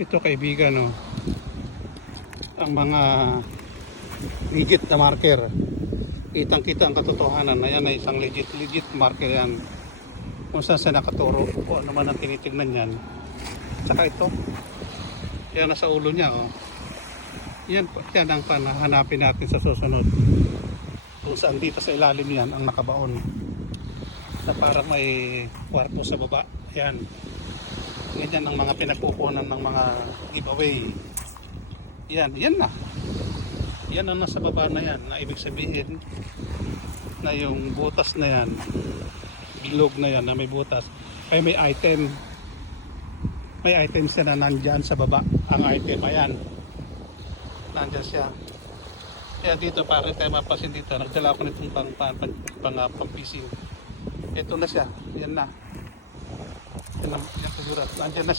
Ito kaibigan, no, ang mga legit na marker. Kitang kita ang katotohanan na yan ay isang legit marker yan, kung saan sa nakaturo kung ano man ang tinitignan yan. Saka ito, yan nasa ulo niya, oh. Yan ang panahanapin natin sa susunod, kung saan dito sa ilalim yan ang nakabaon na parang may kwarto sa baba. Yan, ganyan ang mga pinagpupunan ng mga giveaway. Yan ang nasa baba na yan, na ibig sabihin na yung butas na yan, bilog na yan na may butas, ay may item siya na nandyan sa baba. Ang item, ayan, nandyan siya. Kaya dito, para tayo mapasin dito, nagdala ko nitong pang-pising. Ito na siya, yan na. Yan siguro, nandyan na